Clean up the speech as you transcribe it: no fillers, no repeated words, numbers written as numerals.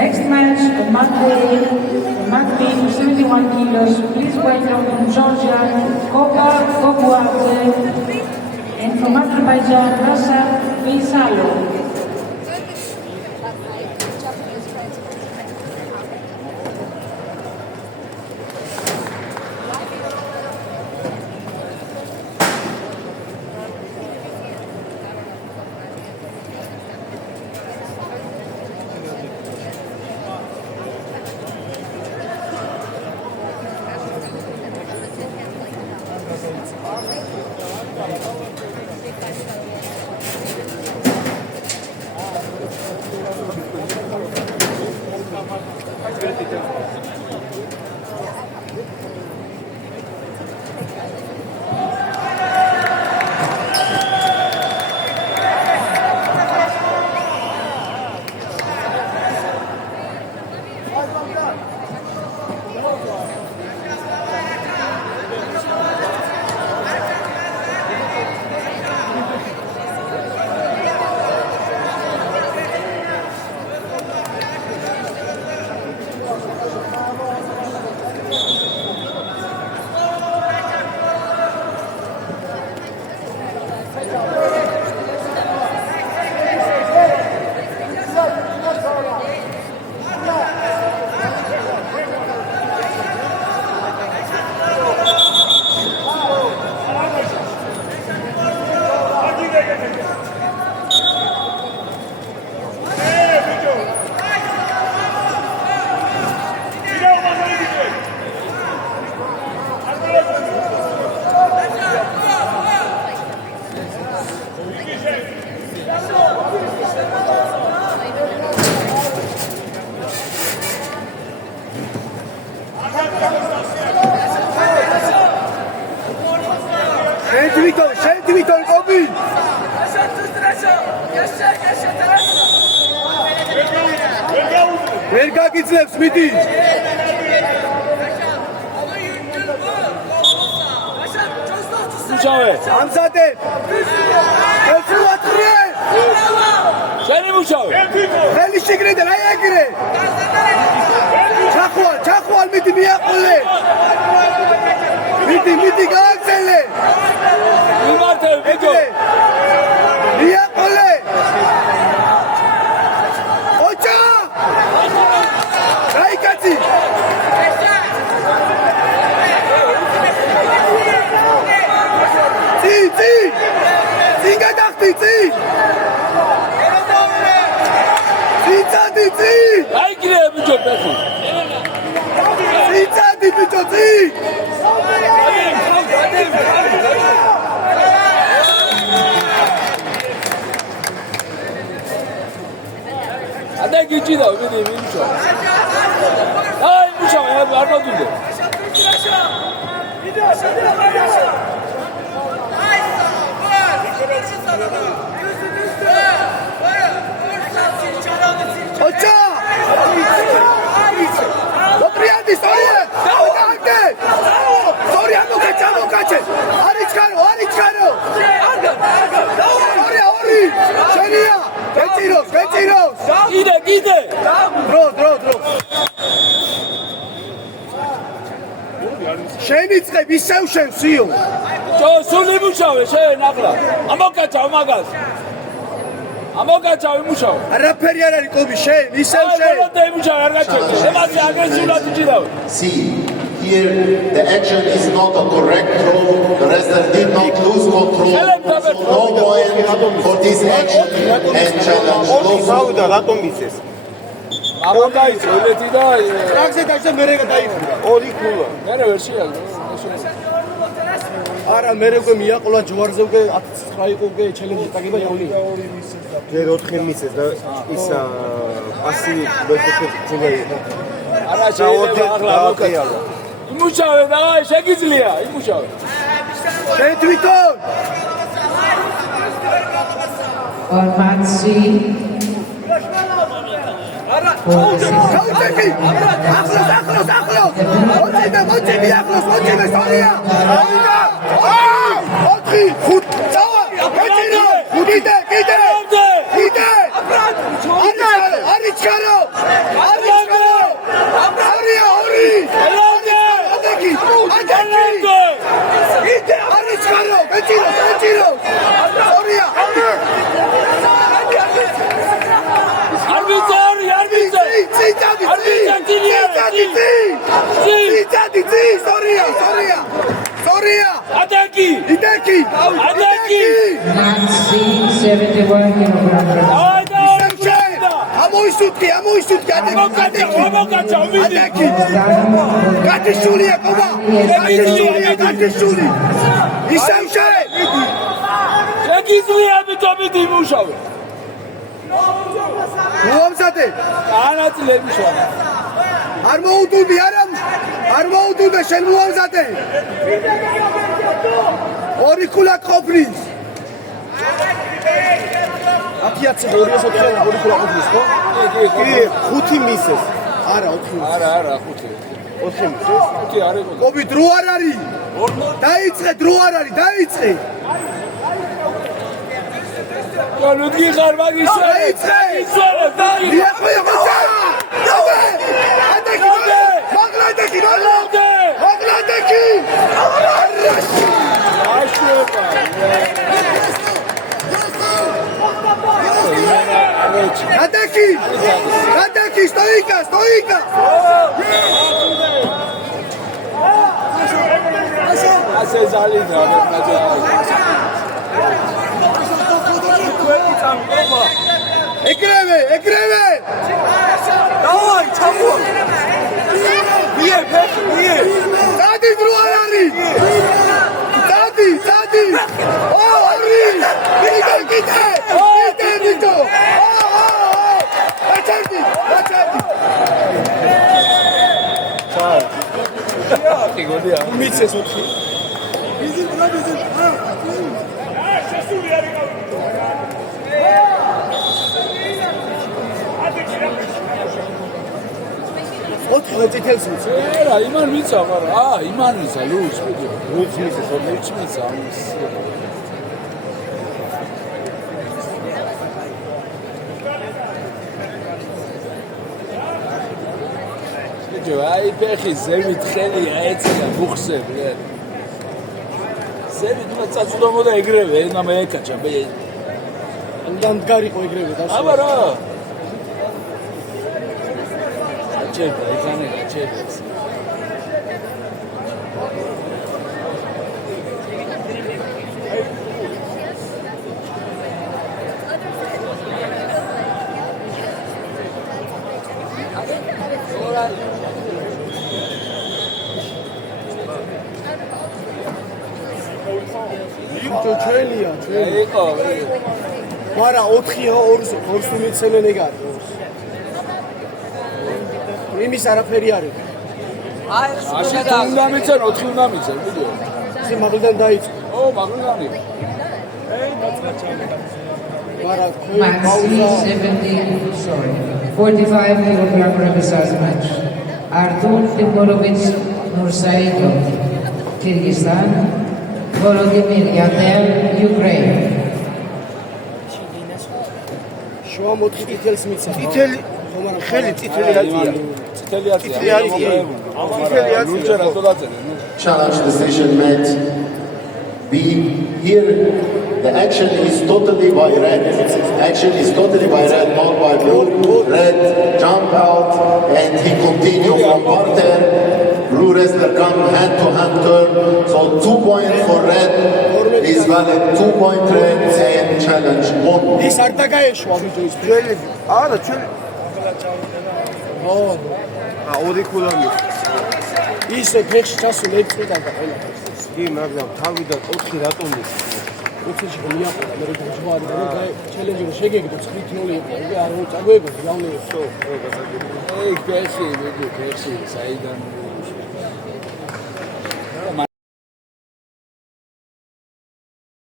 Next match, the must be 71 kilos. Please welcome from Georgia, Koka Kobuadze, and from Azerbaijan, Rasa Veysalo. Victor Kobi. ვერ გაგიძლევს მიდი. მუშავე. ამზადე. ესუატრე. შენი მუშავე. ხელი შეგრედე, აი ეგრე. ჩახვალ მიდი მიაყოლე. მიდი გააგზელე. მიმართე ვიდეო. მიაყოლე. ოჭა. აი კაცი. ці გადახტი ці. ციცადი ці. აი გრე ბიჭო პეხი. ციცადი ბიჭო ці. ადა გიჭიდა ვიდი ბიჭო. აი ბიჭო არ მოდიდე. ვიდეო შედება. ოჭა! ოტრიანდი სწორია! დავაგდე! სწორია მოკაჩე! არიჩქარო! სწორია ორი! შენია! გეჭიროს! კიდე! დრო! შენი წები შევშევსიო! ჯო სული მუშავე შენ ახლა. ამოკაჩავ მაგას. ამოკაჩავ იმუშავ. არაფერი არ არის კობი შენ ისევ შენ. და იმუშავ არ გაჩერდე. ემასე აგრესიულად იჭიდავ. See, here the action is not a correct throw. The wrestler did not lose control. No point for this action and challenge. ამოკაიც ოლეთი და ტრაქზე დაიჭდა მერე გადაიხურა. ორი ქულა. მერე ვერ შეალდა. არა მერე უკვე მიაყოლა ჯვარზე უკვე 19 იყო უკვე ჩელენჯი წაგება იოლი. ჯერ 4 მისეს და ის პასი ბექეთ ძუღე. არა შეიძლება ახლა ამოკაიალა. იმუშავე და აი შეგიძლია იმუშავე. შენ თვითონ Ormansi. გაუწევი ახლოს მოწები სწორია ოთხი ხუთ წავა კიდე არიჩქარო იდეკი! ადაკი! Nancy, 71 kilograms. ამოისუტკი ადეკი გატიშულია კობა გატიშული ისევ შე შეგიძლია მითომით იმუშავე მოამზადე განაწილები შოა არ მოუდუნდი არ მოუდუნდა შენ მოამზადე ორი ქულა ყოფნის აკიაცე 204 ორი ქულა ყოფნის ხო? კი 5 მისეს არა 4 არა 5 მისეს კი არ იყო კობი დრო არ არის დაიწყე დრო არ არის დაიწყე გოლუდი ხარ მაგისე დაიწყე იახო მაგლადეკი გადაკი სტოიკა ასე ზალინა ეკრევე დავაი ჩამო მიე დადი დრო არ არის დადი ო არის კიდე გოდია მიცეს 4 4 წითელს მიცე რა იმან მიცა მაგრამ იმან მიცა ლუც მიცა აი ფეხი ზევით ხელია ეცელა ბუხსები ზევით მოცაცუდამოდა ეგრევე ენა მეეკაჭა მე და მდგარიყო ეგრევე და აბა რა აჩება ეხანე აჩება ჩვენია იყო მარა 4-ია 2 მიცემენ ეგ არის იმის არაფერი არის აში უნდა მიცენ 4 უნდა მიცენ ვიდეო ისე მაგლიდან დაიწყო მაგლიდან მარა Maxi, 45 kilogram revisage match. Artur Timorovich Nursaidov, Kyrgyzstan. Volodymyr Yatel, Ukraine. შუა 4 წითელს მიცე ხელი წითელი Challenge decision met. Here the action is totally by red. Action is totally by red, not by blue. Red jump out and he continue from parterre. Blue wrestler come hand to hand turn. So 2 points for red is valid. 2 point red and challenge won. ის არ დაგაეშვა ვიდეო ის ჩვენი არა ჩვენ ორი ქულა ისე ფეხში ჩასულ ეწვიდან და ყველა კი მაგრამ თავიდან 4 რატომ ის 4-ში მიაყოლა მე როგორ ჯვარი და ჩელენჯი რომ შეგეგდო 9-0 იყო იგი არ მოწაგვეგო რაუნდში ეგ ფეხი საიდან